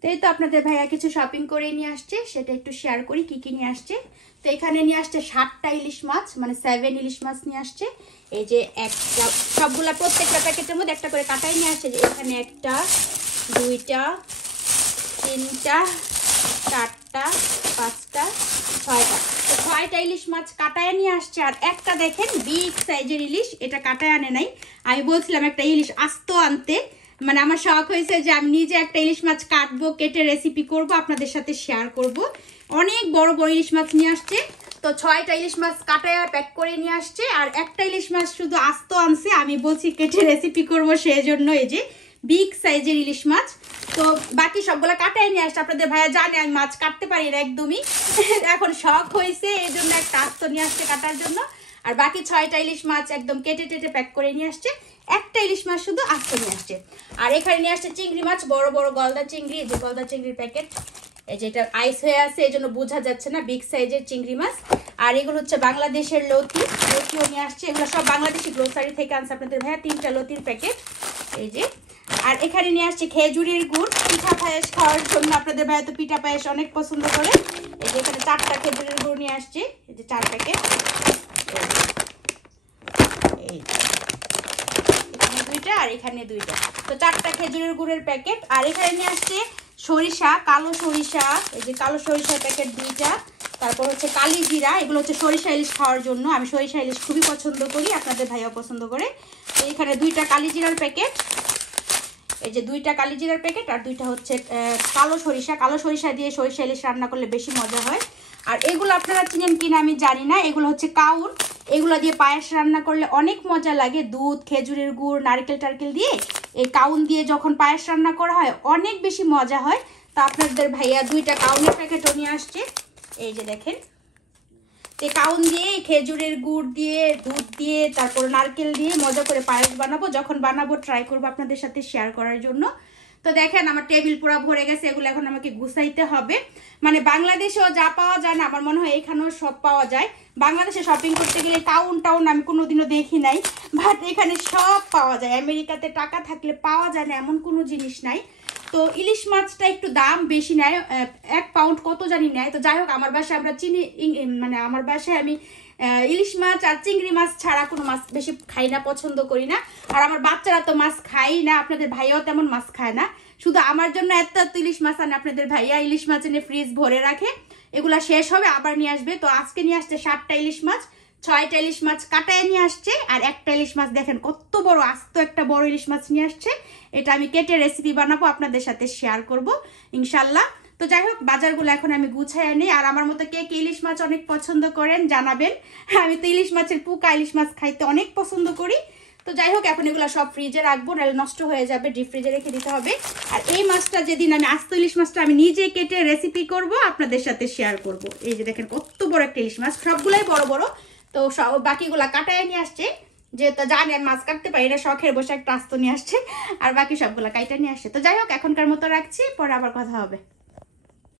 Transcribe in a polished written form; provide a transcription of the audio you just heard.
তো এই তো আপনাদের ভাইয়া কিছু শপিং করে নিয়ে আসছে, সেটা একটু শেয়ার করি কি কি নিয়ে আসছে। তো এখানে নিয়ে আসছে 7টা ইলিশ মাছ, মানে 7 ইলিশ মাছ নিয়ে আসছে। এই যে একটা, সবগুলা প্রত্যেকটা প্যাকেটের মধ্যে একটা করে কাটাই নিয়ে আসছে। যে এখানে 1টা 2টা 3টা 4টা 5টা 6টা, তো 6টা ইলিশ মাছ কাটায় নিয়ে আসছে। আর একটা দেখেন বিগ সাইজের ইলিশ, এটা কাটায় আনে নাই। আমি বলছিলাম একটা ইলিশ আস্ত আনতে, মানে আমার শখ হয়েছে যে আমি নিজে একটা ইলিশ মাছ কাটবো, কেটে রেসিপি করব, আপনাদের সাথে শেয়ার করব। অনেক বড় বড় ইলিশ মাছ নিয়ে আসছে। তো 6টা ইলিশ মাছ কাটায় প্যাক করে নিয়ে আসছে, আর একটা ইলিশ মাছ শুধু আস্ত আনছে। আমি বলছি কেটে রেসিপি করব, সেই জন্য এই যে বিগ সাইজের ইলিশ মাছ। তো বাকি সবগুলো কাটায় নিয়ে আসছে। আপনাদের ভাইয়া জানে আমি মাছ কাটতে পারি না একদমই, এখন শখ হয়েছে এই জন্য একটা আস্ত নিয়ে আসছে কাটার জন্য। আর বাকি 6টা ইলিশ মাছ একদম কেটে টেটে প্যাক করে নিয়ে আসছে। একটা ইলিশ মাছ শুধু আস্ত নিয়ে আসছে। আর এখানে নিয়ে আসছে চিংড়ি মাছ, বড় বড় গলদা চিংড়ি। এই যে গলদা চিংড়ির প্যাকেট, এই যে এটা আইস হয়ে আছে এই জন্য বোঝা যাচ্ছে না, বিগ সাইজের চিংড়ি মাছ। আর এগুলো হচ্ছে বাংলাদেশের লতিও নিয়ে আসছে। এগুলো সব বাংলাদেশি গ্রোসারি থেকে আনছে আপনাদের ভাইয়া, 3টা লতির প্যাকেট এই যে। আর এখানে নিয়ে আসছে খেজুরের গুড়, পিঠা পায়েস খাওয়ার জন্য। আপনাদের ভাইয়া তো পিঠা পায়েস অনেক পছন্দ করে। এই যে এখানে 4টা খেজুরের গুড় নিয়ে আসছে, এই যে 4 প্যাকেট। এই এখানে 2টা আর এখানে 2টা, তো 4টা খেজুরের গুড়ের প্যাকেট। আর এখানে নিয়ে আসছে সরিষা, কালো সরিষা, এই যে কালো সরিষার প্যাকেট 2টা। তারপর হচ্ছে কালি জিরা, এগুলো হচ্ছে সরিষা ইলিশ খাওয়ার জন্য। আমি সরিষা ইলিশ খুবই পছন্দ করি, আপনাদের ভাইয়াও পছন্দ করে। তো এখানে 2টা কালি জিরার প্যাকেট, এই যে 2টা কালি জিরার প্যাকেট। আর 2টা হচ্ছে কালো সরিষা দিয়ে সরিষা ইলিশ রান্না করলে বেশি মজা হয়। আর এগুলো আপনারা চিনেন কিনা আমি জানি না, এগুলো হচ্ছে কাউন। এগুলো দিয়ে পায়েস রান্না করলে অনেক মজা লাগে। দুধ, খেজুরের গুড়, নারকেল টারকেল দিয়ে এই কাউন দিয়ে যখন পায়েস রান্না করা হয় অনেক বেশি মজা হয়। তো আপনাদের ভাইয়া 2টা কাউনের প্যাকেটও নিয়ে আসছে, এই যে দেখেন। তো কাউন দিয়ে, খেজুরের গুড় দিয়ে, দুধ দিয়ে, তারপর নারকেল দিয়ে মজা করে পায়েস বানাবো। যখন বানাবো ট্রাই করবো আপনাদের সাথে শেয়ার করার জন্য। তো দেখেন আমার টেবিল পুরো ভরে গেছে, এগুলো এখন আমাকে গুছাইতে হবে। মানে বাংলাদেশেও যা পাওয়া যায় না, আমার মনে হয় এখানেও সব পাওয়া যায়। বাংলাদেশে শপিং করতে গেলে টাউন আমি কোনোদিনও দেখি নাই, বাট এখানে সব পাওয়া যায়। আমেরিকাতে টাকা থাকলে পাওয়া যায় না এমন কোনো জিনিস নাই। তো ইলিশ মাছটা একটু দাম বেশি নেয়, 1 পাউন্ড কত জানি নেয়। তো যাই হোক, আমার বাসায় আমরা মানে আমার বাসায় আমি ইলিশ মাছ আর চিংড়ি মাছ ছাড়া কোনো মাছ বেশি খাই না, পছন্দ করি না। আর আমার বাচ্চারা তো মাছ খাই না, আপনাদের ভাইয়াও তেমন মাছ খায় না। শুধু আমার জন্য এত ইলিশ মাছ আনে আপনাদের ভাইয়া, ইলিশ মাছ এনে ফ্রিজ ভরে রাখে। এগুলা শেষ হবে আবার নিয়ে আসবে। তো আজকে নিয়ে আসছে 7টা ইলিশ মাছ, 6টা ইলিশ মাছ কাটায় নিয়ে আসছে। আর একটা ইলিশ মাছ দেখেন কত বড়, আস্ত একটা বড় ইলিশ মাছ নিয়ে আসছে। এটা আমি কেটে রেসিপি বানাবো, আপনাদের সাথে শেয়ার করব ইনশাল্লাহ। তো যাই হোক, বাজারগুলো এখন আমি গুছাই নিই। আর আমার মতো কে কে ইলিশ মাছ অনেক পছন্দ করেন জানাবেন। আমি তো ইলিশ মাছের পোকা ইলিশ মাছ খাইতে অনেক পছন্দ করি। তো যাই হোক, এখন এগুলো সব ফ্রিজে রাখবো, নাহলে নষ্ট হয়ে যাবে, ডিপ ফ্রিজে রেখে দিতে হবে। আর এই মাছটা যেদিন আমি আস্ত ইলিশ মাছটা আমি নিজে কেটে রেসিপি করব, আপনাদের সাথে শেয়ার করব। এই যে দেখেন কত বড় একটা ইলিশ মাছ, সবগুলাই বড় বড়। তো বাকিগুলা কাটায় নিয়ে আসছে, যেহেতু জানি আমি মাছ কাটতে পারি না, শখের বসে একটা আস্ত নিয়ে আসছে। আর বাকি সবগুলা কাইটা নিয়ে আসছে। তো যাই হোক, এখনকার মতো রাখছি, পরে আবার কথা হবে।